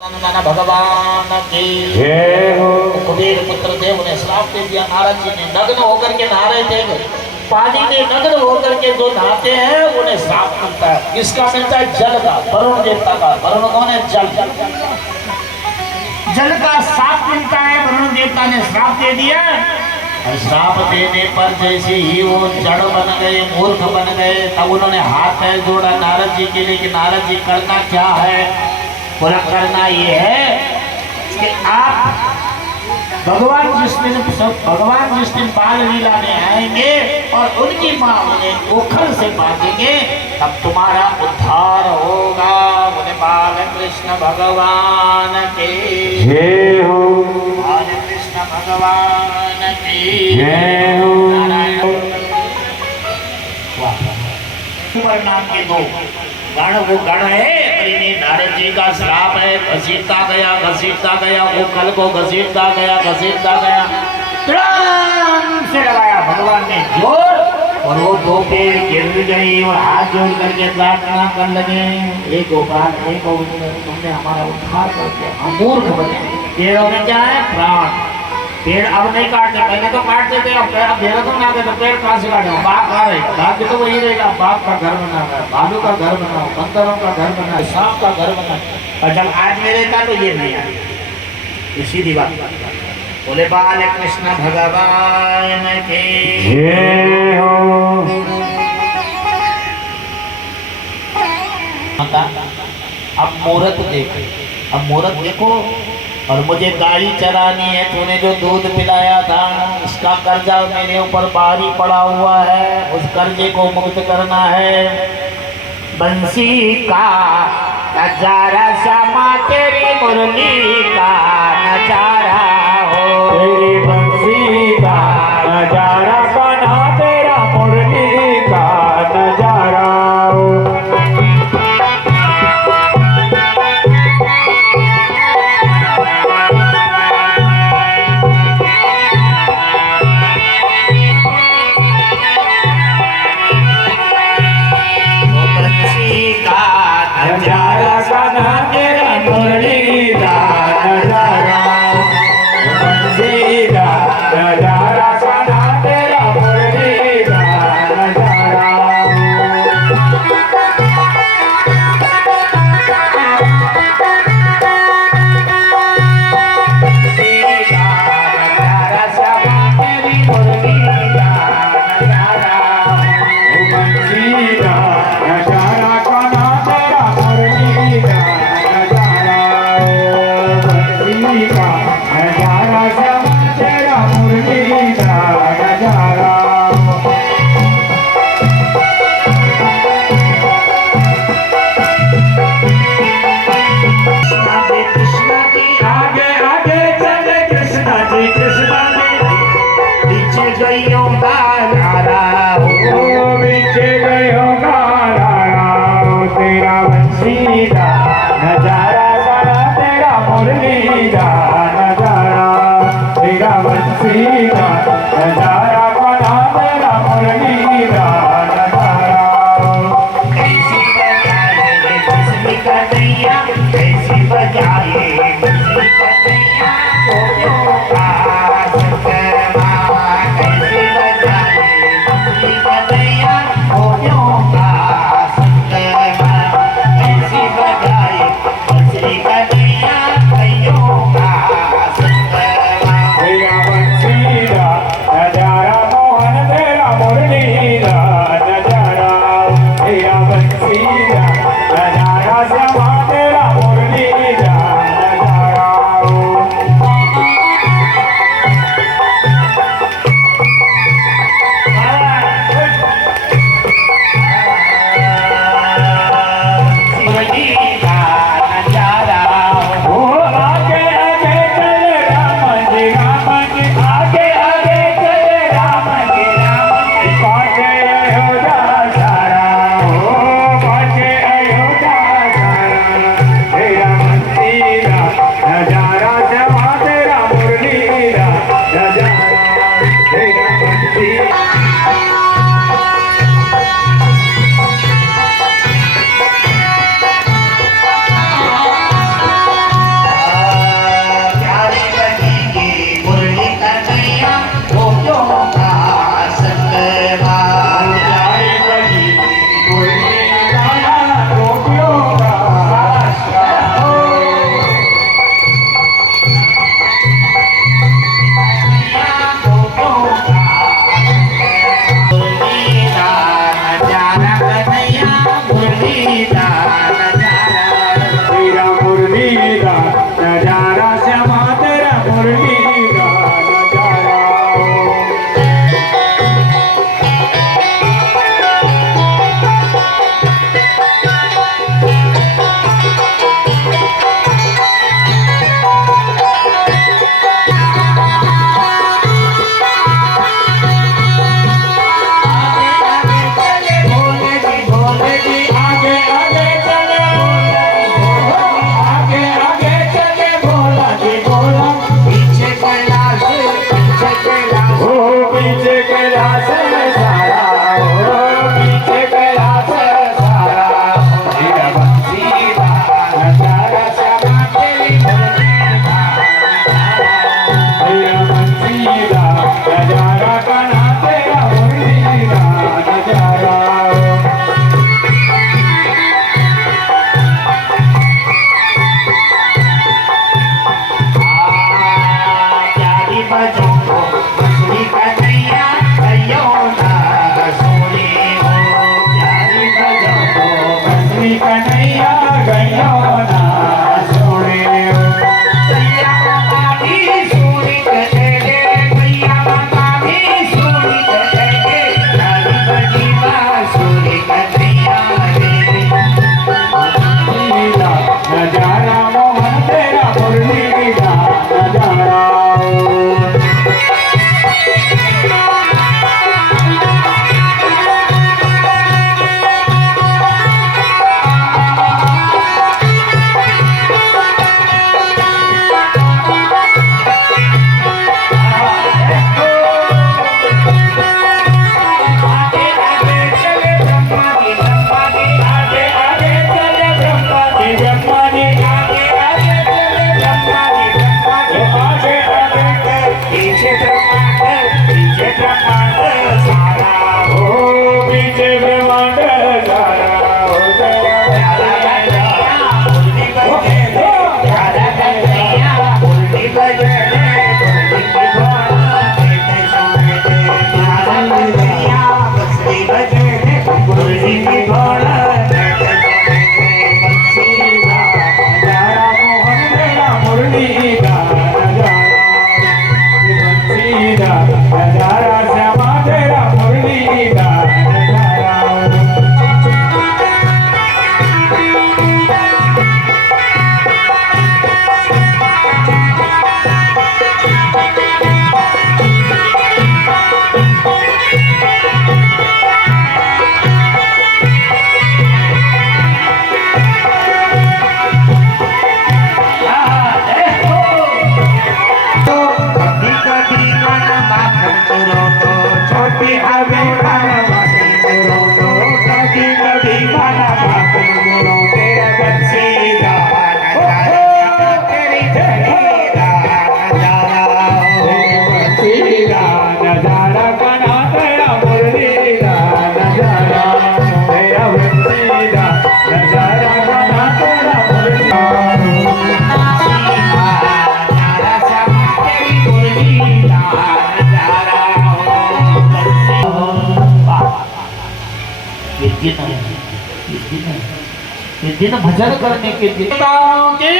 भगवान की जय हो। कुबेर पुत्र देव ने श्राप दे दिया। नारद जी ने नग्न होकर के नहा रहे थे। पानी में नग्न होकर के जो नहाते हैं उन्हें श्राप मिलता है। किसका मिलता है? जल का, वरुण देवता का। वरुण कौन है? जल। जल का श्राप मिलता है। वरुण देवता ने श्राप दे दिया। और श्राप देने पर जैसे ही वो जड़ बन गए, मूर्ख बन गए, तब उन्होंने हाथ पैर जोड़ा नारद जी के लिए कि नारद जी करना क्या है? पूरा करना ये है कि आप भगवान जिस दिन बाल लीला में आएंगे और उनकी माँ उन्हें ओखल से बांधेंगे, तब तुम्हारा उद्धार होगा। बोले बाल कृष्ण भगवान के जय हो। बाल कृष्ण भगवान की जय हो। नाम के दो गण, वो गण है नारद जी का श्राप है। घसीटता गया वो कल को घसीटता गया। तुरंत से लगाया भगवान ने जोर और वो दो पेड़ गिर गई और हाथ जोड़ करके प्रार्थना कर लगे, हे गोपाल, हे गोविंद, तुमने हमारा उद्धार कर दिया, हम मूर्ख बने। पेड़ों में क्या है? प्राण। पेड़ अब नहीं काटते, पहले तो काटते थे, अब देहरादून आ गए तो पेड़ कहाँ से काटे? बाघ आ रहे, बाघ तो वही रहेगा। बाघ का घर बना हुआ है, भालू का घर बना हुआ, बंदरों का घर बना है, सांप का घर बना है। और जब आदमी रहता तो ये नहीं आया। सीधी बात। बोले बाल कृष्ण भगवान के जय हो। अब मूर्त देखो, अब मूर्त देखो। और मुझे गाड़ी चलानी है, तूने जो दूध पिलाया था उसका कर्जा मेरे ऊपर भारी पड़ा हुआ है, उस कर्जे को मुक्त करना है। बंसी का नजारा श्यामा, तेरी मुरली का नजारा हो। तेरी बंसी का नजारा बना, तेरा मुरली का नजारा हो। बंसी का नजारा नजारा बना, तेरा मुरली का दिन भजन करने के लिए देवताओं की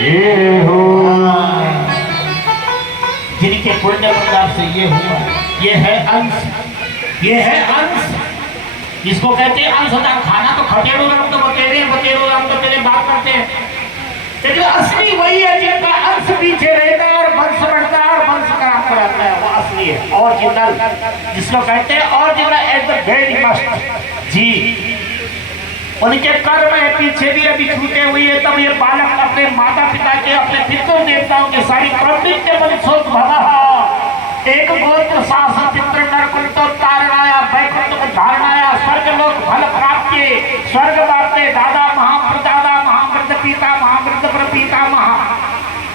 जय हो। जिनके पुण्य प्रताप से ये हुआ, ये है अंश, ये है अंश, जिसको कहते हैं अंश होता है। खाना तो खटेड़ो राम तो बतेड़ो राम तो पहले बात करते हैं, लेकिन असली वही है जिनका अंश पीछे रहता है और वंश बढ़ता है और वंश का नाम कराता है, वो असली है। ओरिजिनल जिसको कहते हैं original at the very must जी। उनके कर्म है पीछे भी अभी छूटे हुई है, तब ये बालक अपने माता पिता के, अपने पितृ देवताओं के सारी प्रवृत्ति वंशोत भवा एक गोत्र शासन पितृ नरकुल तो तारणाया वैकुंठ को धारणाया स्वर्ग लोक फल प्राप्त स्वर्ग बापते दादा महाप्रदादा महामृत पिता महामृत प्रपिता महा।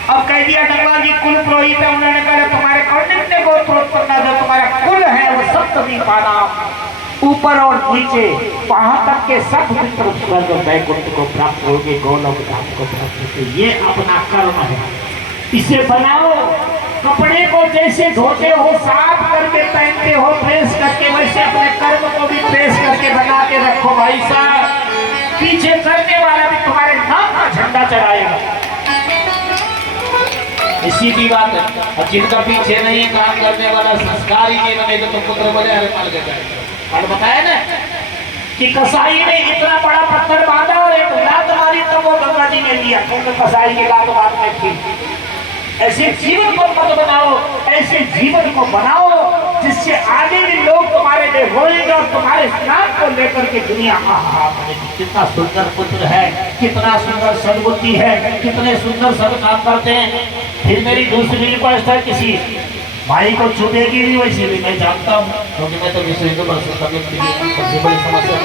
अब कह दिया डगवा जी कुल पुरोहित है, उन्होंने कहा तुम्हारे कौंडिन्य ने गोत्रोत्पन्न जो तुम्हारा कुल है वो सप्तद्वीपाना ऊपर और नीचे वहां तक के सब पितृ स्वर्ग वैकुंठ को प्राप्त होंगे, गोलोक धाम को प्राप्त होंगे। ये अपना कर्म है, इसे बनाओ। कपड़े को जैसे धोते हो साफ करके पहनते हो प्रेस करके, वैसे अपने कर्म को भी प्रेस करके बना के रखो भाई साहब। पीछे करने वाला भी तुम्हारे नाम का झंडा चढ़ाएगा, इसी की बात है। और जिनका पीछे नहीं काम करने वाला संस्कार ही नहीं बनेगा तो पुत्र बोले अरे मर गया। कल बताया ना कि कसाई ने इतना बड़ा पत्थर बांधा और एक लात मारी तो वो गंगा जी ने लिया, क्योंकि कसाई की लात बात में थी। ऐसे जीवन को मत बनाओ, ऐसे जीवन को बनाओ जिससे आगे भी लोग तुम्हारे लिए रोएंगे और तुम्हारे नाम को लेकर के दुनिया कितना सुंदर पुत्र है, कितना सुंदर सद्बुद्धि है, कितने सुंदर सब काम करते हैं। फिर मेरी दूसरी रिक्वेस्ट है, किसी भाई को छूटेगी नहीं, वैसे भी मैं जानता हूँ, क्योंकि मैं तो विश्व हिंदू परिषद सबसे बड़ी समस्या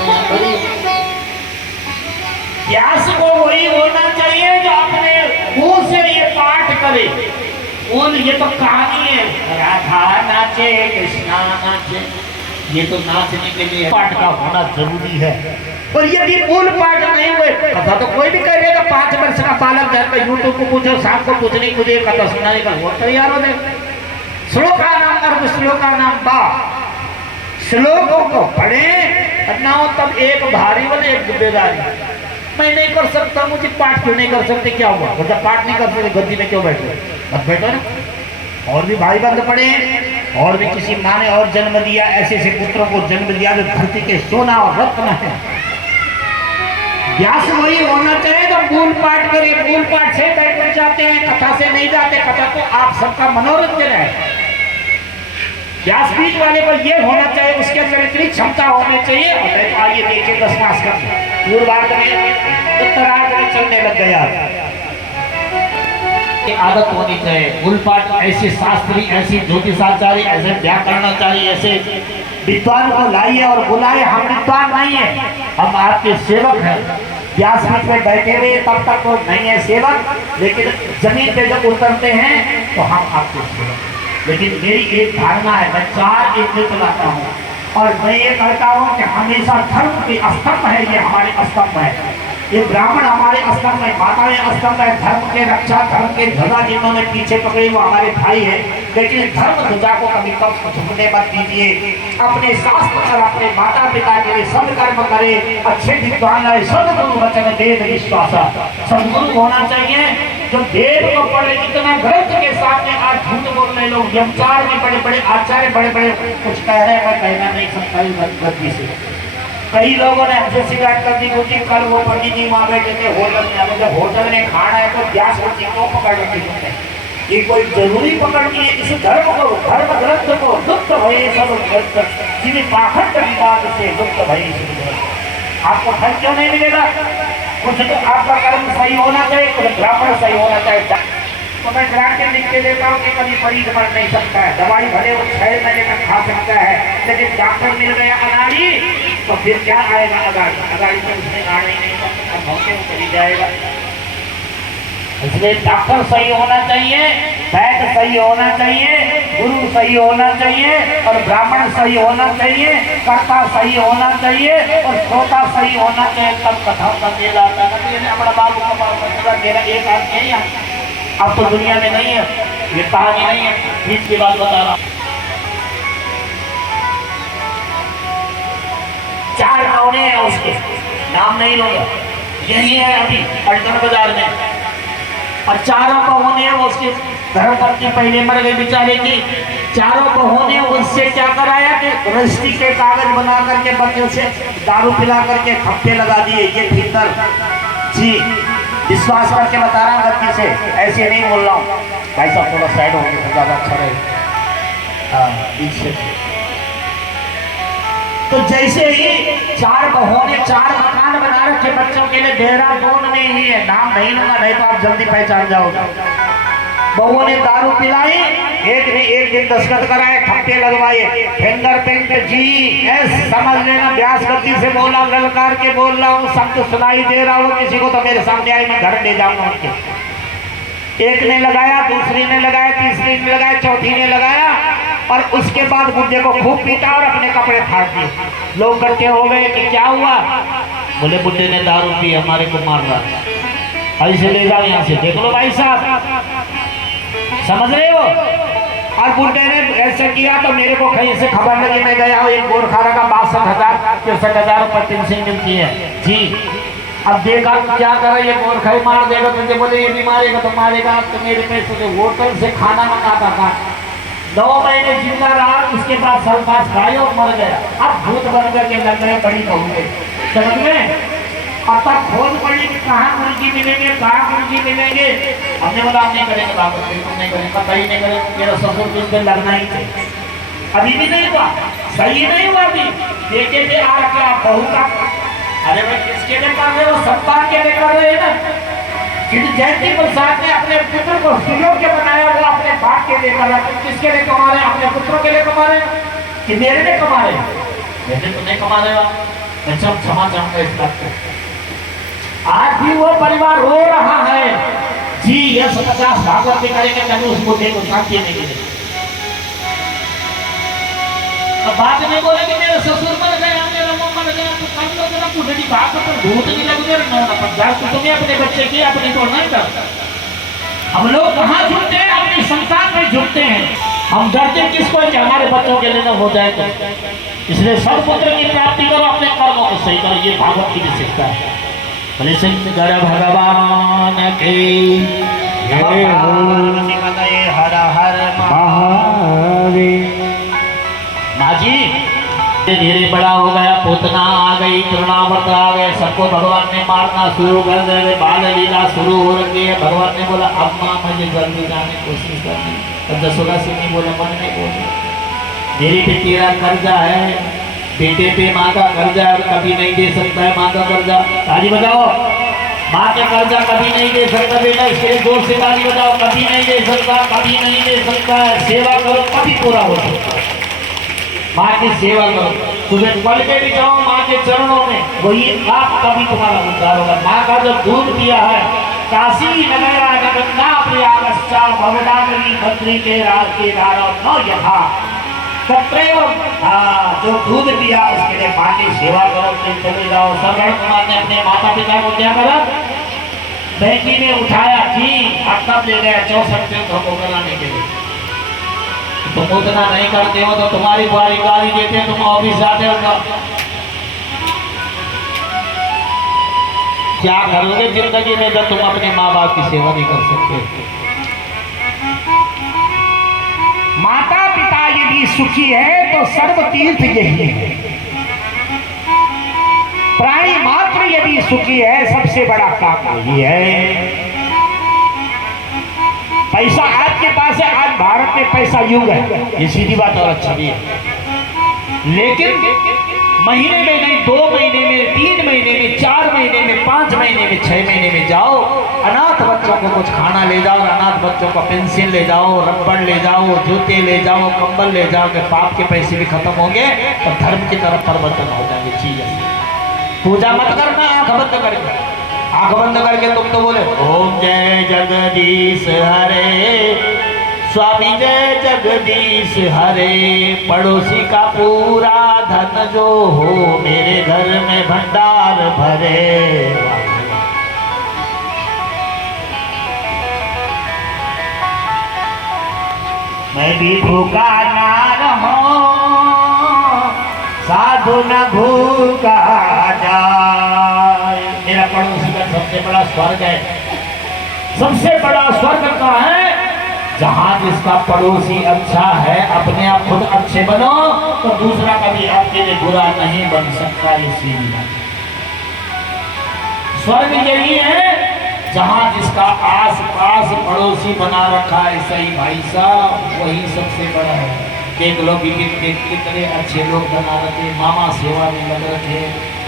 व्यास को वही होना चाहिए जो अपने मुंह से ये पाठ करे। ये तो कहानी है, राधा नाचे कृष्णा नाचे, ये तो नाचने के लिए पाठ का होना जरूरी है। और यदि मूल पाठ नहीं हुए, कथा तो कोई भी करेगा, 5 वर्ष का बालक घर पे यूट्यूब को पूछो, शाम को पूछने को दे, कथा सुनाने का वो तैयार हो जाए। श्लोक का नाम अर्ध श्लोक का नाम बा, श्लोकों को पढ़े ना हो तब एक भारी वाले एक जिम्मेदारी। मैं नहीं कर सकता, मुझे पाठ क्यों नहीं कर सकते, क्या हुआ? जब पाठ नहीं कर सकते गद्दी में क्यों बैठे? बस बैठो ना। और भी भाई बंद पड़े, और भी किसी माँ ने और जन्म दिया, ऐसे ऐसे पुत्रों को जन्म दिया जो धरती के सोना और रत्न है। व्यास वही होना चाहिए तो मूल पाठ करे, मूल पाठ से बैठ जाते हैं, कथा से नहीं जाते। कथा तो आप सबका मनोरंजन है। व्यासपीठ वाले पर यह होना चाहिए, उसके अंदर इतनी क्षमता होनी चाहिए। और आइए देखिए 10 मास का पूर्वार्ध में उत्तरार्ध में चलने लग गया। आदत होनी चाहिए मूल पाठ, ऐसे शास्त्री, ऐसी ज्योतिषाचार्य, ऐसे व्याकरणाचार्य, ऐसे विद्वान को लाइए और बुलाए। हम विद्वान नहीं है, हम आपके सेवक हैं। व्यासपीठ में बैठे हुए तब तक तो नहीं है सेवक, लेकिन जमीन पे जब उतरते हैं तो हम आपके सेवक। लेकिन मेरी एक धारणा है, मैं 4 एक चलाता हूँ और मैं ये कहता हूँ कि हमेशा धर्म के स्तंभ है, ये हमारे स्तंभ है। ये ब्राह्मण हमारे स्तंभ है, माताएं स्तंभ है। धर्म के रक्षा, धर्म के ध्वजा जिन्होंने पीछे पकड़ी वो हमारे भाई है। लेकिन धर्म ध्वजा को कभी कम झुकने मत दीजिए। अपने शास्त्र और अपने माता पिता के लिए सदकर्म करे, अच्छे विद्वान रहे, सदगुरु वचन वेद विश्वास। सदगुरु होना चाहिए जो वेद को पढ़े। इतना ग्रंथ के सामने आज झूठ बोल रहे लोग, यमचार में बड़े बड़े आचार्य बड़े बड़े कुछ कह रहे हैं, मैं कहना नहीं सकता गलती से। कई लोगों ने हमसे शिकायत कर दी, मुझे कल वो पंडित जी वहाँ बैठे थे होटल में, जब होटल में खाना है तो व्यास जी को पकड़ रखी है। ये कोई जरूरी पकड़नी है? इस धर्म को, धर्म ग्रंथ को लुप्त भये सब ग्रंथ, जिन्हें पाखंड विवाद से लुप्त भये सब ग्रंथ। आपको फल क्यों नहीं मिलेगा? कुछ तो आपका कर्म सही होना चाहिए, कुछ ब्राह्मण सही होना चाहिए। तो मैं ग्रांट लिख के देता हूँ कि कभी मरीज मर नहीं सकता है, दवाई भले वो 6 महीने तक खा सकता है, लेकिन डॉक्टर मिल गया अनाड़ी तो फिर क्या आएगा? अगाड़ी में उसने गाड़ी नहीं सकता, भौंके चली जाएगा। इसलिए डॉक्टर सही होना चाहिए, वैद्य सही होना चाहिए, गुरु सही होना चाहिए और ब्राह्मण सही होना चाहिए, कर्ता सही होना चाहिए और श्रोता सही होना चाहिए, तब कथा का मेला आता है। अपना बाबू का मेरा एक आदमी है यहाँ, अब तो दुनिया में नहीं है, ये कहानी नहीं है, बीच की बात बता रहा। 4 नौने हैं उसके, नाम नहीं लूंगा, यही है अभी पलटन बाजार में। और चारों बहू ने उसके धर्मपत्नी पहले मर गई बेचारे की, चारों बहू ने उससे क्या कराया कि रजिस्ट्री के कागज बना करके बच्चों से दारू पिला करके खप्पे लगा दिए। ये भीतर जी विश्वास करके बता रहा हूँ गलती से, ऐसे नहीं बोल रहा हूँ भाई साहब, थोड़ा साइड हो गया तो ज्यादा अच्छा रहेगा। हाँ बीच से। तो जैसे ही चार बहू ने 4 मकान बना रखे बच्चों के लिए, देहरादून में ही है, नाम नहीं लूंगा नहीं तो आप जल्दी पहचान जाओगे। बहू ने दारू पिलाई, एक ने एक दिन दस्तखत कराए, खप्पे लगवाए, फिंगरप्रिंट GS समझ लेना, ब्यास गति से बोला, ललकार के बोल रहा हूँ, शब्द सुनाई दे रहा हूँ किसी को तो मेरे सामने आई, मैं घर ले जाऊंगा उनके। एक ने लगाया, दूसरी ने लगाया, तीसरी ने लगाया, चौथी ने लगाया, और उसके बाद बुढ़े को खूब पीटा और अपने कपड़े फाड़ दिए। लोग इकट्ठे हो गए कि क्या हुआ? बोले बुढ़े ने दारू पी हमारे को मार रहा, ऐसे ले जाओ यहाँ से। देख लो भाई साहब, समझ रहे हो? और बुढ़े ने ऐसे किया तो मेरे को कहीं से खबर लगी, मैं गया हूँ, एक गोरखाना का 62,000 63,000 रुपये पेंशन मिलती है जी। अब देखा क्या करे, ये गोरखा ही मार देगा तुझे, बोले ये भी मारेगा तो मारेगा। तो मेरे पैसे से होटल से खाना मंगाता था, 9 महीने जिंदा रहा, उसके बाद सल्फास खाए और मर गया। अब भूत बन करके लग रहे बड़ी बहू में, समझ में। अब तक खोज पड़ी कि कहाँ मुर्गी मिलेंगे, कहाँ मुर्गी मिलेंगे। हमने बोला हम नहीं करेंगे बाबू, बिल्कुल नहीं करेंगे, कतई नहीं करेंगे, मेरा ससुर को इस दिन लगना ही चाहिए। अभी भी नहीं हुआ, सही नहीं हुआ अभी, देखे थे आ रखा बहू का। अरे भाई किसके लिए कर रहे हो? सम्मान के लिए कर रहे हैं ना। जयंती प्रसाद ने अपने पुत्र को सीओ के बनाया, वो अपने बाप के लिए कर रहा है। किसके लिए कमा रहे हैं? अपने पुत्रों के लिए कमा रहे हैं कि मेरे लिए कमा रहे हैं? मेरे तो नहीं कमा रहे हो। मैं सब क्षमा चाहूंगा इस बात को। आज भी वो परिवार रो रहा है जी, ये 50 भागवत भी करेंगे कभी उसको देखो शांति नहीं मिलेगी। अब बात नहीं बोलेंगे मेरे ससुर मर गए, मेरा मम्मा मर गया, तो कम लोग ना पूछे की बात पर भूत नहीं लग गया ना, पर जान तो तुम्हें अपने बच्चे की अपने तो नहीं कर। हम लोग कहाँ झुकते हैं? अपने संतान में झुकते हैं। हम डरते किसको कि हमारे बच्चों के लिए न हो जाए तो। इसलिए सब पुत्र की प्राप्ति करो, अपने कर्मों को सही करो, ये भागवत की विशेषता है। भले शंकर भगवान के जय हो। हर हर महादेव। माँ जी धीरे धीरे बड़ा हो गया, पूतना आ गई, तृणावर्त आ गए, सबको भगवान ने मारना शुरू कर दिया, बाल लीला शुरू हो रही है। भगवान ने बोला अब माँ मुझे जल्दी जाने की कोशिश करनी। तो दशोरा से नहीं बोला, मन नहीं बोले, मेरे पे तेरा कर्जा है, बेटे पे माँ का कर्जा है, कभी नहीं दे सकता है माँ का कर्जा। ताली बजाओ, माँ के कर्जा कभी नहीं दे सकता बेटा, इसके लिए जोर से ताली बजाओ। कभी नहीं दे सकता, कभी नहीं दे सकता है। सेवा करो कभी पूरा हो सकता है। माँ की सेवा करो, सुबह पल के भी जाओ माँ के चरणों में, वही आप कभी तुम्हारा उद्धार होगा। माँ का जो दूध पिया है, काशी नगरा जगन्ना प्रयागश्चा भवनागरी बद्री के राज के नारो न यथा तत्रैव। जो दूध पिया उसके लिए माँ की सेवा करो, फिर चले जाओ। सरवण कुमार ने अपने माता पिता को क्या करा? बैंकी में उठाया जी, अब तब ले गया 64 तीर्थों को कराने के लिए। तुम उतना नहीं करते हो तो तुम्हारी बुआरी गाली देते हैं, तुम ऑफिस जाते हो तो क्या करोगे जिंदगी में जब तुम अपने माँ बाप की सेवा नहीं कर सकते? माता पिता यदि सुखी है तो सर्व तीर्थ यही है। प्राणी मात्र यदि सुखी है, सबसे बड़ा काम यही है। पैसा आपके पास है, आज भारत में पैसा युग है, ये सीधी बात और अच्छा भी है। लेकिन महीने में नहीं, 2 महीने में, 3 महीने में, 4 महीने में, 5 महीने में, 6 महीने में जाओ, अनाथ बच्चों को कुछ खाना ले जाओ, अनाथ बच्चों को पेंसिल ले जाओ, रबड़ ले जाओ, जूते ले जाओ, कंबल ले जाओ, कि पाप के पैसे भी खत्म होंगे और धर्म की तरफ परिवर्तन हो जाएंगे। चीज पूजा मत करना आंख बंद करके, आंख बंद करके तुम तो बोले ओम जय जगदीश हरे, स्वामी जय जगदीश हरे, पड़ोसी का पूरा धन जो हो मेरे घर में भंडार भरे। मैं भी भूखा ना रहूं, साधु न भूखा जाए। मेरा पड़ोसी सबसे बड़ा स्वर्ग है। सबसे बड़ा स्वर्ग का है जहां जिसका पड़ोसी अच्छा है, अपने आप खुद अच्छे बनो तो दूसरा कभी आपके लिए बुरा नहीं बन सकता। इसीलिए स्वर्ग यही है जहां जिसका आस पास पड़ोसी बना रखा है। सही भाई साहब, वही सबसे बड़ा है। देख लो कि कितने अच्छे लोग बना रखे, मामा सेवा में लग रखे,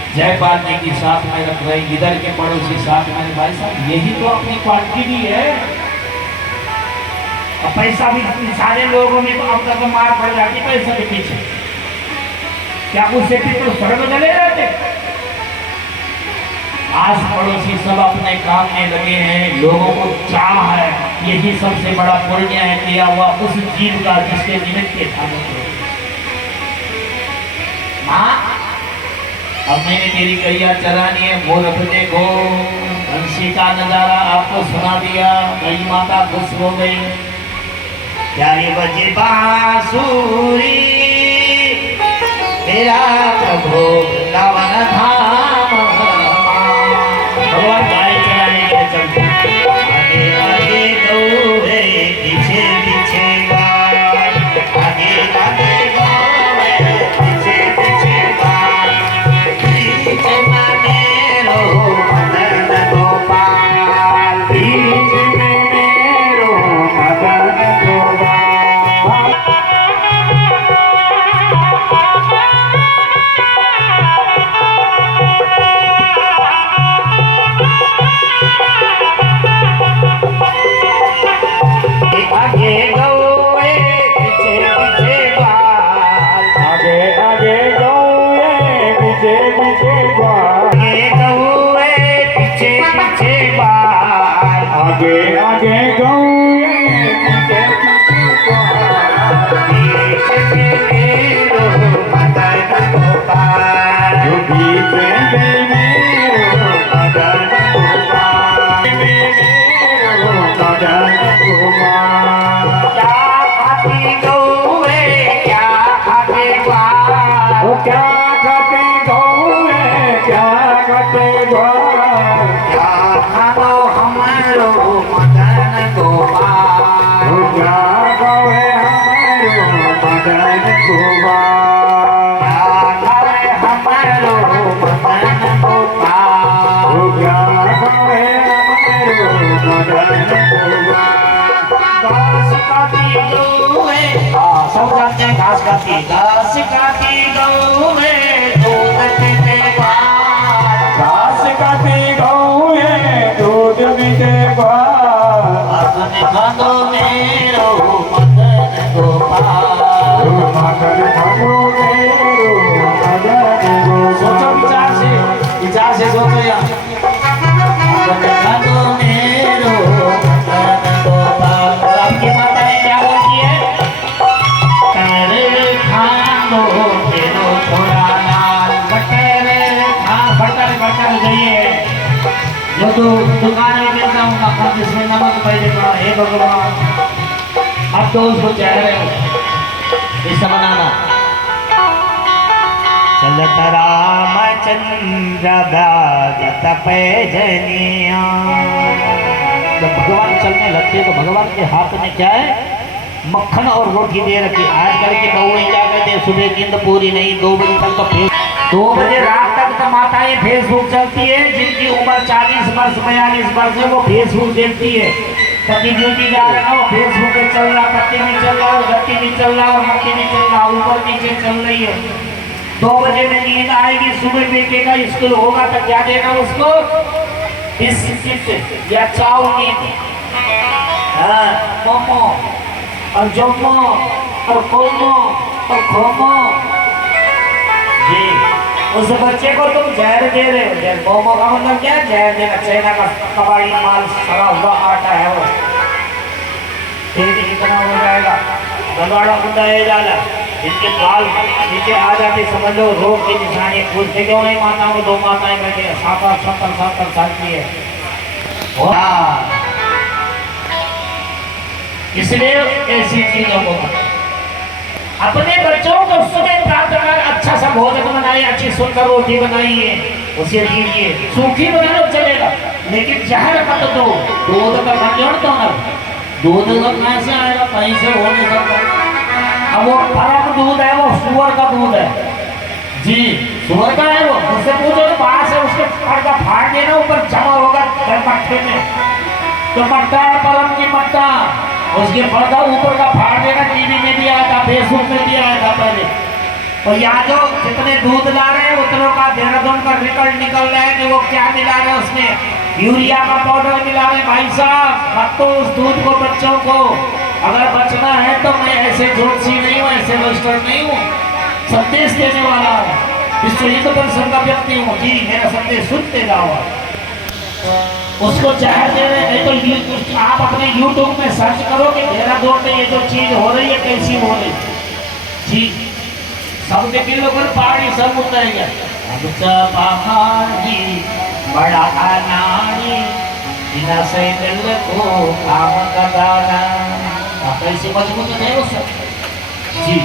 जयपाल जी की साथ में रख रहे, इधर के पड़ोसी साथ में। भाई साहब यही तो अपनी क्वालिटी भी है। और पैसा भी सारे लोगों में तो अब तक मार पड़ जाती पैसे के पीछे। क्या उससे भी तो स्वर्ग चले जाते? आस पड़ोसी सब अपने काम में लगे हैं, लोगों को चाह है, यही सबसे बड़ा पुण्य है किया हुआ उस जीव का जिसके निमित्त के खाने को। माँ, अब मैंने तेरी गैया चरानी है, वो रख देखो, बंसी का नजारा आपको सुना दिया, गई माता खुश हो गई। प्यारी बजे बांसुरी मेरा प्रभु लवन धाम। भगवान गाय चलाने के लिए चलते, आगे आगे गौरे पीछे पीछे गाय, आगे आगे गौरे पीछे पीछे गाय, बीच में मेरो मदन गोपाल, बीच में मेरो मदन गोपाल। आगे गौए पीछे पीछे बाल, आगे आगे गौए पीछे पीछे ग्वाल, आगे गौए पीछे पीछे बाल, आगे आगे गौए पीछे पीछे ग्वाल, बीच में मेरो मदन गोपाल, जो बीच में मेरो मदन गोपाल, मेरो मदन गोपाल। क्या खाती गौए क्या खाते बाल, वो क्या खाते गौए क्या खाते ग्वाल, क्या खानो हमारो मदन गोपाल, वो क्या गौए हमारो मदन गोपाल, क्या खाए हमारो मदन गोपाल। वो क्या गौए हमारो मदन गोपाल। घास खाती गौए, सब जानते हैं घास खाती, घास खाती गौए दूध पीते बाल, घास खाती गौए दूध पीते ग्वाल, अपने खानो मेरो मदन गोपाल। मदन खानो मेरो मदन सोचो गोपाल। विचार से सोचो यार। अपने खानो मेरो मदन गोपाल। और आपकी माता ने क्या बोली है? करे खानो मेरो थोड़ा लाल, बटेरे खा, बटर जाइए जो तो दुकान में मिलता हूँ जिसमें नमक पहले पड़ा। हे भगवान, अब तो उसको चेहरे ऐसा बनाना। चलत रामचंद्र भगत पैजनिया। जब भगवान चलने लगते तो भगवान के हाथ में क्या है? मक्खन और रोटी दे रखी। आजकल के बहुएं क्या कहते हैं, सुबह नींद पूरी नहीं, 2 बजे तक तो 2 बजे रात तक तो माताएं फेसबुक चलती है। जिनकी उम्र 40 वर्ष 42 वर्ष है वो फेसबुक देखती है। पति ड्यूटी जा रहा है, फेसबुक पे चल रहा, पत्ती भी चल रहा, गति भी चल रहा और मक्की भी चल रहा, ऊपर नीचे चल रही है। 2 बजे में नींद आएगी, सुबह बेटे का स्कूल होगा तो क्या देगा उसको? बिस्किट या चाउमीन, मोमो और जोमो और कोमो और खोमो। जी, उस बच्चे को तुम जहर दे रहे हो। जहर, मोमो का मतलब क्या? जहर देना। चाइना का कबाड़ी माल, सड़ा हुआ आटा है वो। पेट कितना हो जाएगा, गलवाड़ा उठाया जाला, इनके बाल नीचे आ जाते, समझ लो रोग की निशानी। पूछते क्यों नहीं माताओं को? 2 माताएं बैठे, 70 साल की है। इसलिए ऐसी चीजों को अपने बच्चों को सुबह प्राप्त कर अच्छा सा भोजन बनाइए, अच्छी सुंदर रोटी बनाइए, उसे दीजिए। सूखी बना लो चलेगा, लेकिन जहर मत दो। दूध का कंजोड़ तो ना, दूध का कैसे आएगा, कहीं से हो नहीं सकता। अब वो परम दूध है, वो सुअर का दूध है जी, सुअर का है वो। उससे पूछो तो बाहर से उसके फड़ का फाड़ देना, ऊपर जमा होगा मट्टे में, तो मट्टा है परम की मट्टा। उसके फड़ का ऊपर का फाड़ देना, टीवी में भी आया था, फेसबुक में भी आया था पहले। तो यहाँ जो जितने दूध ला रहे हैं उतनों का देहरादून का रिकॉर्ड निकल रहा है कि वो क्या मिला रहे हैं उसमें, यूरिया का पाउडर मिला रहे हैं। भाई साहब मत दो उस दूध को बच्चों को। अगर बचना है तो मैं ऐसे जोशी नहीं हूँ, ऐसे मास्टर नहीं हूँ, संदेश देने वाला हूँ, विश्व हिंदू परिषद का व्यक्ति हूँ जी। मेरा संदेश सुनते जाओ। उसको जहर दे रहे नहीं तो आप अपने YouTube में सर्च करो कि देहरादून में ये जो चीज हो रही है कैसी हो रही जी। सबके किलो पर पहाड़ी सब उतरेगा। अब पहाड़ी बड़ा नानी बिना से दिल को काम का दाना। आप कैसे मजबूत है उस जी।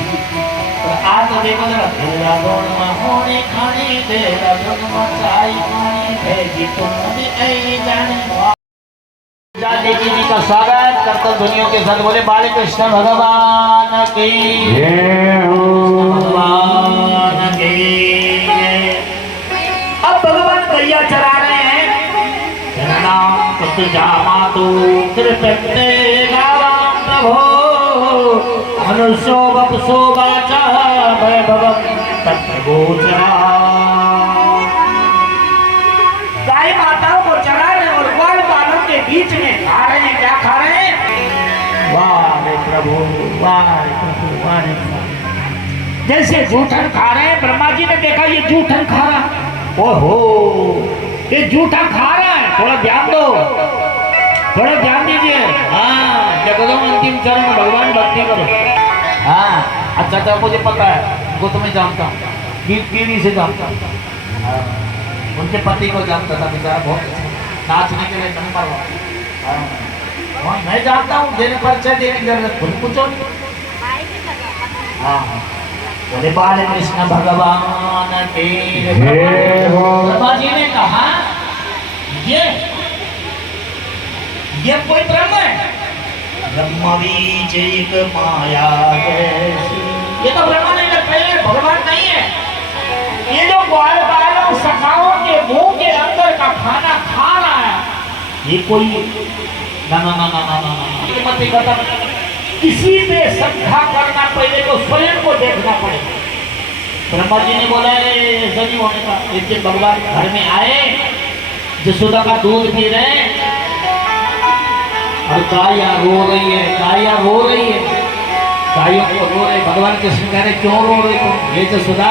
तो आज तो देखो जरा, देहरादून में होने खाने, देहरादून में चाय पानी भेजी तुमने ऐ जाने। देखिए जी का स्वागत करतल ध्वनियों के साथ बोले बाल कृष्ण भगवान की जय हो। भगवान की। अब भगवान गैया चरा रहे हैं। नाम तुझा मातु कृपते गावाम प्रभो, मनुष्यो बपसो बाचा वैभवम तत्र गोचरा। गाय माताओं को चरा रहे और ग्वाल बालों के बीच में खा रहे हैं। क्या खा रहे हैं? वाह रे प्रभु, वाह रे प्रभु, वाह रे प्रभु। जैसे जूठन खा रहे हैं। ब्रह्मा जी ने देखा ये जूठन खा रहा है। ओहो, ये जूठा खा रहा है, थोड़ा ध्यान दो, थोड़ा ध्यान दीजिए। हाँ, जगदम अंतिम चरण में भगवान भक्ति करो। हाँ अच्छा अच्छा, मुझे पता है, वो तुम्हें जानता हूँ, पीढ़ी से जानता हूँ। उनके पति को जानता था बेचारा, बहुत नाचने के लिए नंबर वन। मैं जानता हूँ, देने परिचय देने की जरूरत खुद पूछो। हाँ, बोले बाल कृष्ण भगवान के। ब्रह्मा जी ने कहा ये कोई ब्रह्म है? ब्रह्म बीज एक माया जैसी। ये तो ब्रह्म नहीं लगता है, भगवान नहीं है। ये जो ग्वाल बालों सखाओं के मुंह के अंदर का खाना खा रहा है, ये कोई ना ना ना ना ना ना ना मत करता। किसी पे श्रद्धा करना पहले तो स्वयं को देखना पड़ेगा। ब्रह्मा जी ने बोला ऐसा नहीं होने का। एक दिन भगवान घर में आए, यशोदा का दूध पी रहे और गाया रो रही है, गाया रो रही है, गायों को रो रहे। भगवान कृष्ण कह रहे क्यों रो रहे तुम? ये यशोदा,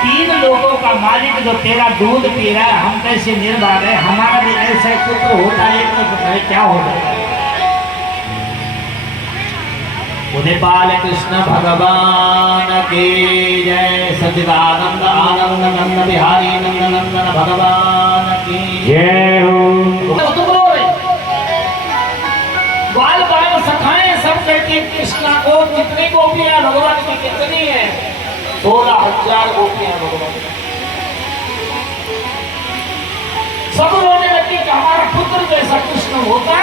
3 लोगों का मालिक जो तेरा दूध पी रहा है, हम कैसे निर्भर है, हमारा भी ऐसा पुत्र होता है, एक तो पता है क्या होता है। उन्हें बाल कृष्ण भगवान की जय। सच्चिदानंद आनंद नंद बिहारी नंद नंदन भगवान की जय हो। तुम रो रहे, बाल बाल सखाएं सब कहते कृष्णा को। कितनी गोपियां भगवान की कितनी है? 16,000 गोपियां भगवान। सब रोने लगी कि हमारा पुत्र जैसा कृष्ण होता,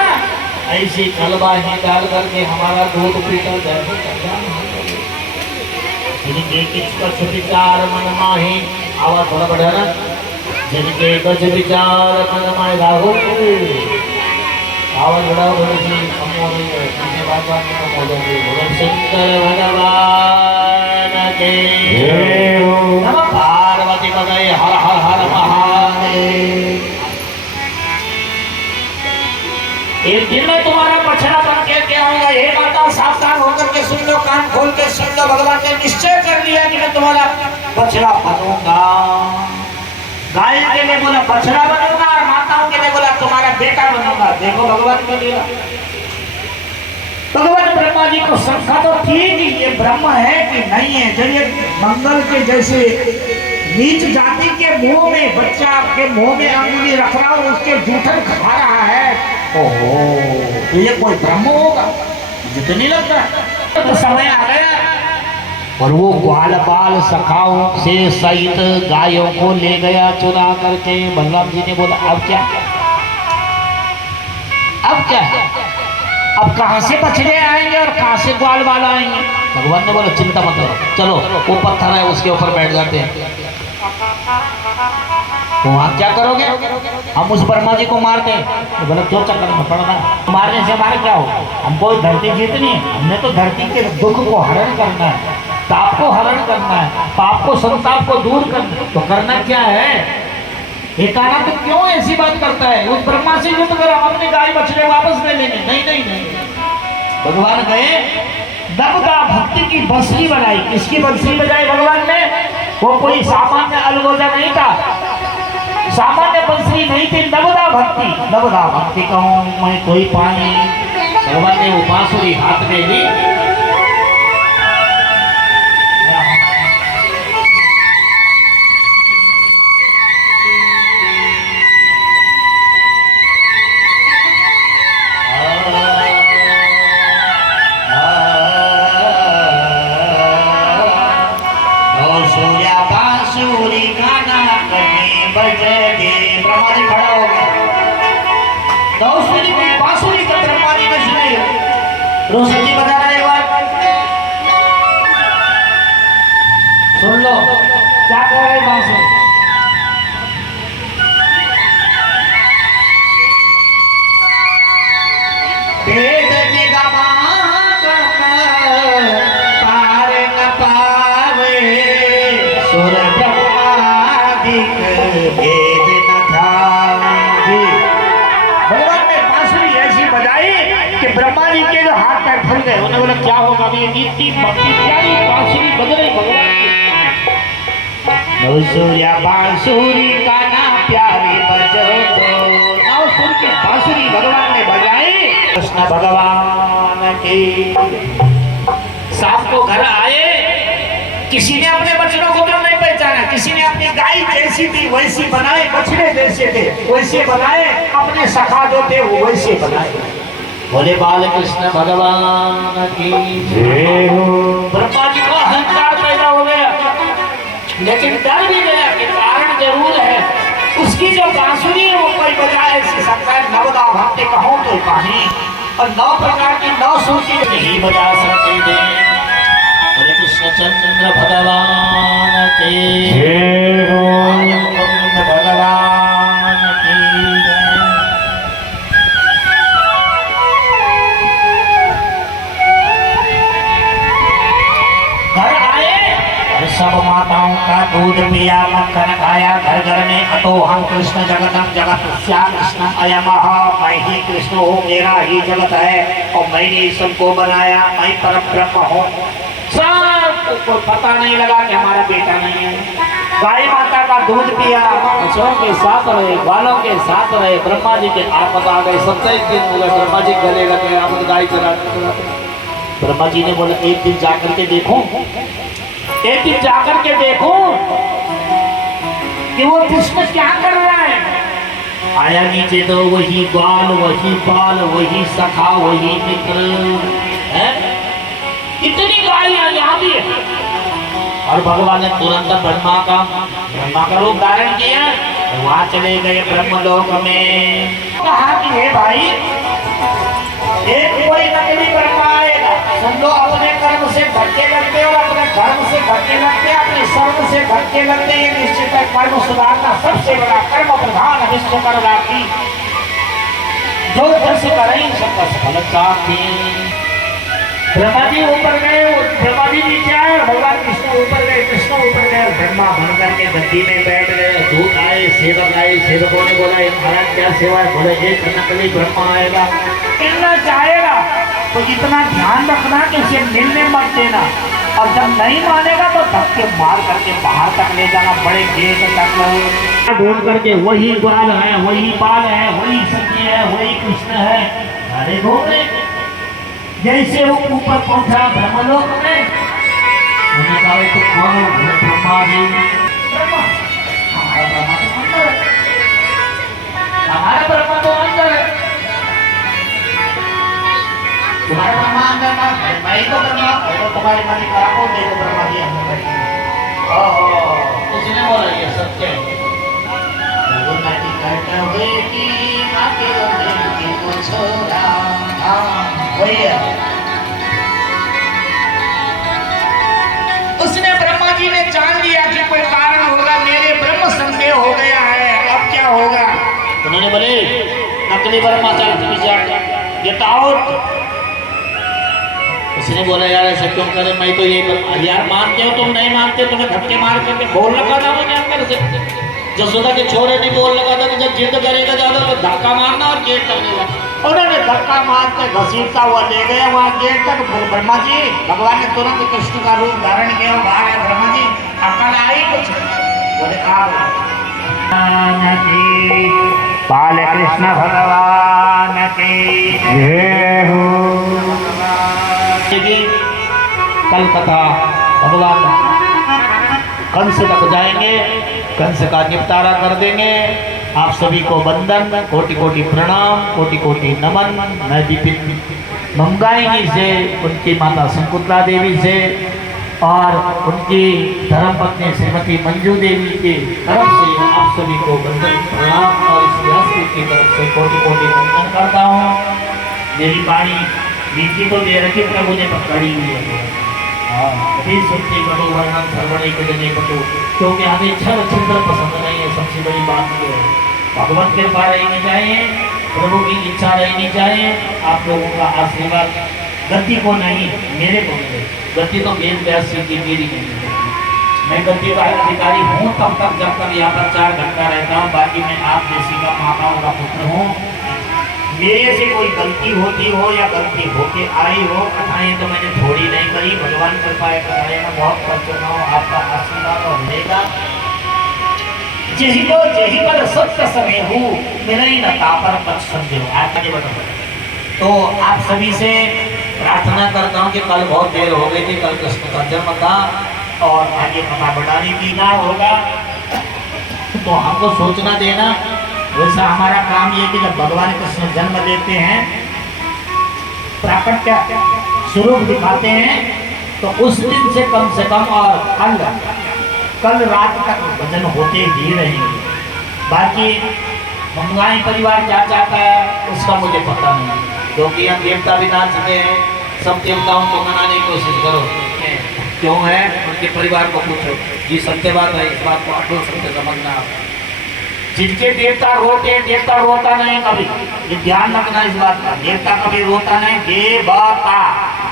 ऐसी कलबाही डाल करके हमारा दूध पीता जाए। जिनके कुछ विचार मन माही, आवाज थोड़ा बढ़ा ना, जिनके कुछ विचार मन माही, राहुल आवाज बढ़ाओ थोड़ी सी, कम हो रही है, पीछे बात हो जाएगी। बोलो शंकर भगवान के जय हो। नमः पार्वती पतये हर हर हर महादेव। एक दिन में तुम्हारा बछड़ा बन के क्या होगा? हे माता, सावधान होकर के सुन लो, कान खोल के सुन लो। भगवान ने निश्चय कर लिया कि मैं तुम्हारा बछड़ा बनूंगा। गाय के लिए बोला बछड़ा बनूंगा और माताओं के लिए बोला तुम्हारा बेटा बनूंगा। देखो भगवान को दिया। भगवान ब्रह्मा जी को शंका तो थी कि ये ब्रह्म है कि नहीं है। जब ये मंगल के जैसे नीच जाति के मुंह में, बच्चा के मुंह में अंगुली रख रहा और उसके जूठन खा रहा है, ओहो, तो ये कोई ब्रह्म होगा? मुझे तो नहीं लगता। तो समय आ गया और वो ग्वाल बाल सखाओं से सहित गायों को ले गया चुरा करके। बलराम जी ने बोला अब क्या? अब क्या है? अब कहाँ से बछड़े आएंगे और कहाँ से ग्वाल वाल आएंगे? भगवान ने बोला चिंता मत करो, चलो वो पत्थर है उसके ऊपर बैठ जाते हैं। तो वहाँ क्या करोगे? हम उस ब्रह्मा जी को मारते हैं। तो बोला क्यों चक्कर में पड़ना, मारने से हमारे क्या हो? हमको धरती जीतनी है, हमने तो धरती के दुख को हरण करना है, ताप को हरण करना है, पाप को संताप को दूर करना है। तो करना क्या है? एकाना तो क्यों ऐसी बात करता है? उस ब्रह्मा से युद्ध करो, हम अपने गाय बछड़े वापस ले लेंगे। नहीं नहीं नहीं, भगवान गए दबदा भक्ति की बंसुरी बनाई। किसकी बंसुरी बजाई भगवान ने? वो कोई सामान्य अलगोजा नहीं था, सामान्य बंसुरी नहीं थी, नवदा भक्ति। नवदा भक्ति कहूँ मैं कोई पानी। भगवान ने वो बांसुरी हाथ में ली, रोशनी बजा रहा है एक बार सुन लो क्या कह रहे हैं बांसुरी। वेद निगमा पार न पावे, सुर ब्रह्मादिक भेद न धावे। भगवान ने बांसुरी ऐसी बजाई कि ब्रह्मा जी के जो हाथ पैर फल गए। उन्होंने बोला क्या होगा? अभी इतनी भक्ति प्यारी बांसुरी बज रही भगवान की। नवसूर्या बांसुरी का ना प्यारी बजो दो। नवसुर की बांसुरी भगवान ने बजाई। कृष्ण भगवान की शाम को घर आए, किसी ने अपने बच्चों को तो नहीं पहचाना, किसी ने अपनी गाय जैसी थी वैसी बनाए, बछड़े जैसे थे वैसे बनाए, अपने सखा जो थे वो वैसे बनाए। बोले बाल कृष्ण भगवान की जय हो। ब्रह्मा जी को अहंकार पैदा हो गया, लेकिन डर भी गया कि कारण जरूर है। उसकी जो बांसुरी है वो कोई बजाए ऐसी सकता है। नवदा भक्ति कहूँ तो पानी, और 9 प्रकार की 9 सुर की नहीं बजा सकते थे। बोले कृष्णचंद्र भगवान की जय हो। भगवान की घर आए, सब माताओं का दूध पिया, मक्खन खाया, घर घर में अतो हम कृष्ण जगतम जगत श्याम कृष्ण अयमः। मैं ही कृष्ण हूँ, मेरा ही जगत है और मैंने सबको बनाया, मैं परम ब्रह्म हूँ। सबको पता नहीं लगा कि हमारा बेटा नहीं है। गाय माता का दूध पिया, बच्चों के साथ रहे, बालों के साथ रहे। ब्रह्मा जी के आपस आ गए, 27 दिन हो गए, ब्रह्मा जी गले लगे, आप गाय चलाते। ब्रह्मा जी ने बोला एक दिन जाकर के देखो, एक दिन जाकर के देखो कि वो कृष्ण क्या कर रहा है। आया नीचे तो वही ग्वाल, वही बाल, वही सखा, वही मित्र है। इतनी गायें यहाँ भी है। और भगवान ने तुरंत ब्रह्मा का रूप धारण किया, वहां चले गए ब्रह्मलोक में। कहा कि हे भाई, एक कोई नकली ब्रह्मा आएगा, समझो अपने कर्म से भटके लगते और अपने धर्म से भटके लगते, अपने सर्व से भटके लगते। ये निश्चित है कर्म सुधारना सबसे बड़ा कर्म प्रधान विश्व कर राखी, जो दर्श करें सबका फल चाहते। ब्रह्मा जी ऊपर गए, ब्रह्मा जी नीचे आए, भगवान कृष्ण ऊपर गए, कृष्ण ऊपर गए, ब्रह्मा बन करके गद्दी में बैठ गए। दूत आए, सेवक आए, सेवकों ने बोला महाराज क्या सेवा है? बोले एक नकली ब्रह्मा आएगा, मिलना चाहेगा तो इतना ध्यान रखना कि उसे मिलने मत देना, और जब नहीं मानेगा तो धक्के मार करके बाहर तक ले जाना, बड़े गेट तक ढूंढ करके वही ग्वाल है, वही बाल है, वही सखी है, वही कृष्ण है। अरे घूमने जैसे वो ऊपर पहुंचा ब्रह्मलोक में, उन्होंने कहा तो कौन हो? ब्रह्मा जी। ब्रह्मा, हमारा ब्रह्मा तो अंदर है, हमारा ब्रह्मा तो अंदर है। तुम्हारा ब्रह्मा अंदर ना, मैं तो ब्रह्मा, तो तुम्हारे मन का को देखो ब्रह्मा जी अंदर बैठे। उसने बोला ये सत्य है। कहते हुए कि आके छोरा। हाँ वही है। उसने ब्रह्मा जी ने जान लिया कि कोई कारण होगा, मेरे ब्रह्म संदेह हो गया है, अब क्या होगा। उन्होंने बोले नकली ब्रह्मा गेट आउट। उसने बोला यार ऐसा क्यों करे, मैं तो ये यार मानते हो तुम, नहीं मानते तुम्हें धक्के मार करके बोल लगा था मुझे अंदर से। जसोदा के छोरे ने बोल लगा था कि जब जिद करेगा ज्यादा तो धक्का मारना और गेट लगेगा। उन्होंने धक्का मार के घसीटता हुआ ले गया वहां गेट तक। ब्रह्मा जी, भगवान ने तुरंत कृष्ण का रूप धारण किया, बाहर है ब्रह्मा जी, अकल आई कुछ? बोले बाल कृष्ण भगवान की जय हो। कल कथा भगवान कंस तक जाएंगे, कंस का निपटारा कर देंगे। आप सभी को वंदन, कोटि कोटि प्रणाम, कोटि कोटि नमन। मैं विपिन मंगाई से, उनकी माता संकुतला देवी से और उनकी धर्मपत्नी श्रीमती मंजू देवी की तरफ से आप सभी को वंदन प्रणाम और इस व्यासपीठ की तरफ से कोटि कोटि वंदन करता हूँ। मेरी वाणी नीति तो दे रखी प्रभु ने पकड़ी हुई है। अभी सुनते पटो वर्णन सर्वणे के जने पटो, क्योंकि हमें छल छिंदर पसंद नहीं है। सबसे बड़ी बात ये है, भगवत कृपा रहनी चाहिए, प्रभु की इच्छा रहनी चाहिए, आप लोगों का आशीर्वाद। गति को नहीं, मेरे को मिले। गति तो मेल व्यास की मेरी नहीं है। मैं गति का अधिकारी हूँ तब तक जब तक यहाँ पर 4 घंटा रहता हूँ, बाकी मैं आप जैसी का माताओं का पुत्र हूँ। मेरे से कोई गलती होती हो या गलती होके आई हो, कथाएं तो मैंने थोड़ी नहीं करी। भगवान कृपा है, कथाएं में बहुत प्रसन्न हो, आपका आशीर्वाद और मिलेगा। जही पर सत्य समय हो, मेरे न तापर पक्ष समझो। आगे बढ़ो। तो आप सभी से प्रार्थना करता हूँ कि कल बहुत देर हो गई थी, कल कृष्ण का जन्म था और आगे कथा बढ़ाने की ना होगा तो हमको सोचना देना। वैसा हमारा काम ये कि जब भगवान कृष्ण जन्म लेते हैं, प्राकट्य स्वरूप दिखाते हैं, तो उस दिन से कम और कल रात तक भजन होते ही रहेंगे। बाकी मंगाई परिवार क्या चाहता है उसका मुझे पता नहीं, क्योंकि हम देवता भी नाचते हैं। सब देवताओं को मनाने की कोशिश करो, क्यों है उनके परिवार को पूछो। जी सत्य बात है, इस बात को अटूट सत्य समझना। जिनके देवता रोते हैं, देवता रोता नहीं कभी, ये ध्यान रखना इस बात का। देवता कभी रोता नहीं,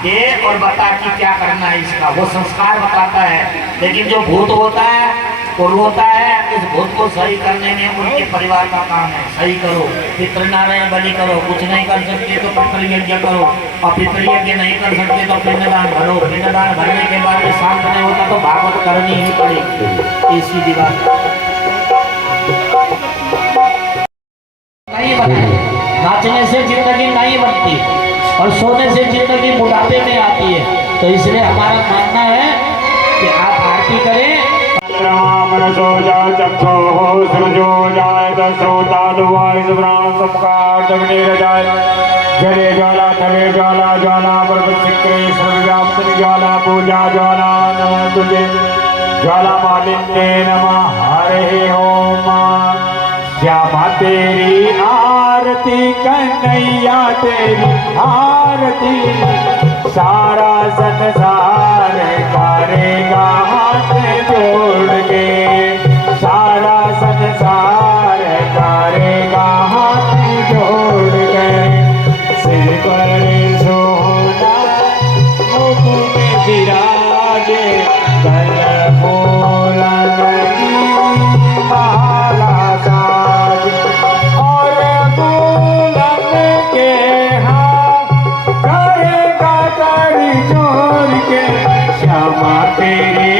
दे और बता कि क्या करना है इसका, वो संस्कार बताता है। लेकिन जो भूत होता है वो रोता है, उस भूत को सही करने में उनके परिवार का काम है। सही करो, पितृनारायण बलि करो, कुछ नहीं कर सकते तो पितृयज्ञ करो, और पितृयज्ञ नहीं कर सकते तो पिंडदान भरो। पिंडदान भरने के बाद भी शांत नहीं होता तो भागवत करनी ही पड़ेगी। इसी दीवार नहीं बनती, नाचने से जिंदगी नहीं बनती और सोने से जिंदगी बुढ़ापे में आती है। तो इसलिए हमारा मानना है कि आप आरती करें। मनसो जाय चक्षो सृजो जाय दसोतादुवाय सुब्रां सबकार जगनीर जाय। जले ज्वाला थले ज्वाला ज्वाला पर्वतशिखरे सर्वव्याप्तनि ज्वाला पूजा ज्वाला नमः तुझे ज्वाला मालिन्ये नमः। हरे ओम। श्यामा तेरी आरती कन्हैया तेरी आरती, सारा संसार करेगा हाथ जोड़ के, सारा संसार करेगा हाथ जोड़ के। सिर पर सोना मुख में विराजे, गल मोलन की माला साज, और मोलन के हाथ करेगा कड़ी जोड़ के। श्यामा तेरी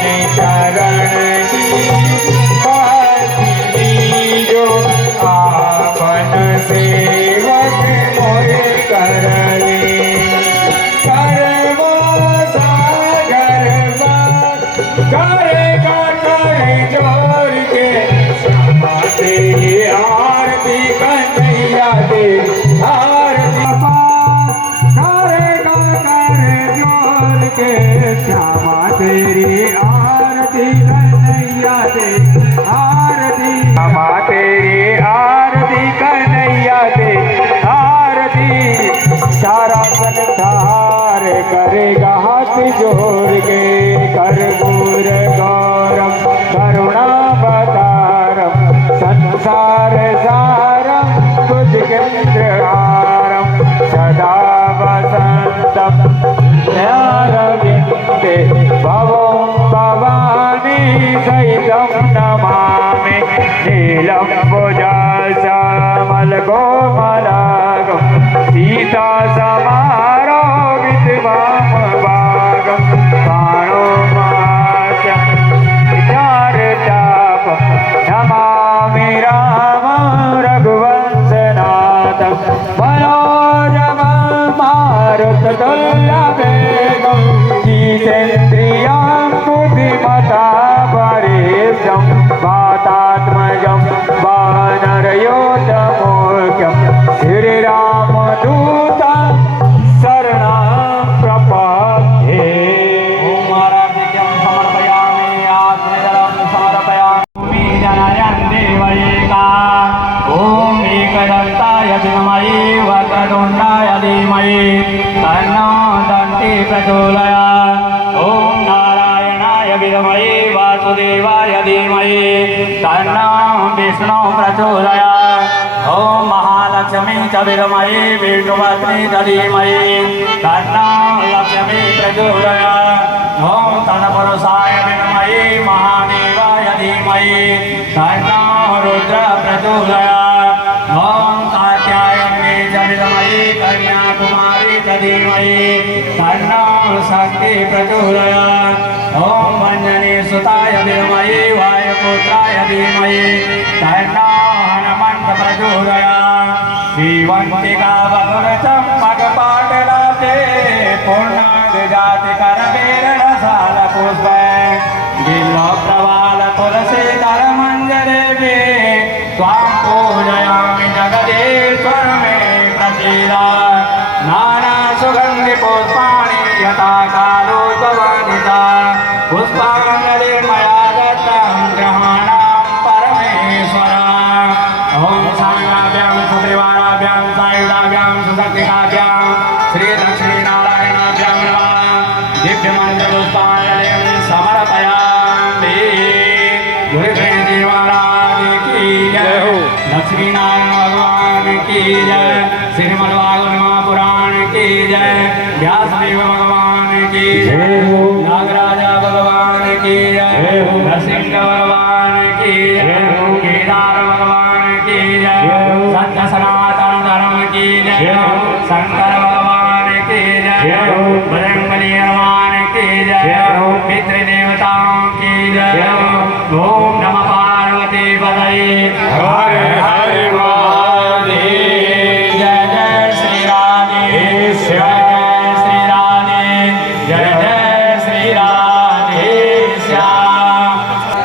अपने चरण की बाती जो आपन सेवक मोरे कर ले करवा सागर करेगा करे जोर के श्यामा तेरी आरती कन्हैया दे आरती करेगा करे जोर के श्यामा तेरी आरती कन्हैया दे आरती श्यामा तेरी आरती कन्हैया दे आरती सारा संसार करेगा हाथ जोड़ के कर्पूर गौरम करुणावतारम संसार सारम भुजगेन्द्रहारम सदा वसंतम न्यारविन्दे भवं भवानी सहितं नमामि नीलम्बुजाश्यामलकोमलागं सीता समारोपित वामभागं बाणोमास्यं विचारतापं नमामि रामं रघुवंशनाथं मनोजवं मारुततुल्यवेगं जितेन्द्रियां बुद्धिमता वरिष्ठं वातात्मजं वानरयोधमुख्यं श्रीरामदूतं शरणं प्रपद्ये। ॐ आराध्यं समर्पयामि आत्मजलं समर्पयामि जनयन्ति वैका ॐ एकदन्ताय विद्महे वक्रतुण्डाय धीमहि तन्नो दन्ति प्रचोदयात् ॐ नारायणाय विद्महे वासुदेवाय धीमहि तन्नो विष्णु प्रचोदयात् ॐ महालक्ष्मी च विद्महे विष्णुपत्नी च धीमहि तन्नो लक्ष्मी प्रचोदयात् ॐ तत्पुरुषाय विद्महे महादेवाय धीमहि तन्नो रुद्र प्रचोदयात् ॐ कात्यायनी च विद्महे कन्याकुमारी च धीमहि तन्नो शक्ति प्रचोदयात् ॐ अंजनी सुताय विद्महे वायुपुत्राय धीमहि तन्नो हनुमन्त प्रचोदयात् श्रीवन्तिका वकुलचम्पकपाटलाते पूर्णादिजाति करवीररसाल पुष्पे बिल्वप्रवाल तुलसीधर मञ्जरे त्वां पूजयामि जगदीश्वर मे प्रसीदा नाना सुगन्धिपुष्पाणि यथा कालोद्भवनिता पुष्पाञ्जलिं मया दत्तं ग्रहाणां परमेश्वर ॐ साङ्गाभ्यां सुत्रिवाराभ्यां सायुधाभ्यां सुशक्तिकाभ्यां श्रीलक्ष्मीनारायणाभ्यां नमः दिव्यमन्त्रपुष्पाञ्जलिं समर्पयामि गुरुदेव महाराज की जय लक्ष्मीनारायण भगवान की जय श्रीमद्भागवत महापुराण की जय व्यासदेव भगवान की जय नागराजा भगवान की जय नरसिंह भगवान की जय केदार भगवान की जय सत्य सनातन धर्म की जय शंकर भगवान की जय बजरंगबली हनुमान की जय पितृदेवताओं की जय ओम नमः पार्वती पतये हर हर महादेव जय जय श्री राधे जय श्री राधे जय जय श्री राधे श्याम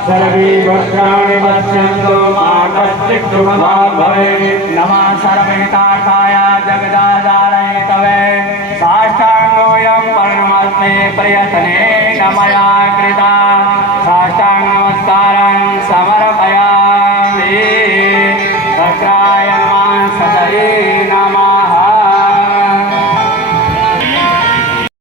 सर्वे भद्राणि पश्यन्तु मा कश्चित् दुःखभाग् भवेत् नमः सर्वहितार्थाय जगदाधारये तवे साष्टाङ्गोऽयं प्रणमस्ते प्रयत्नेन मया कृता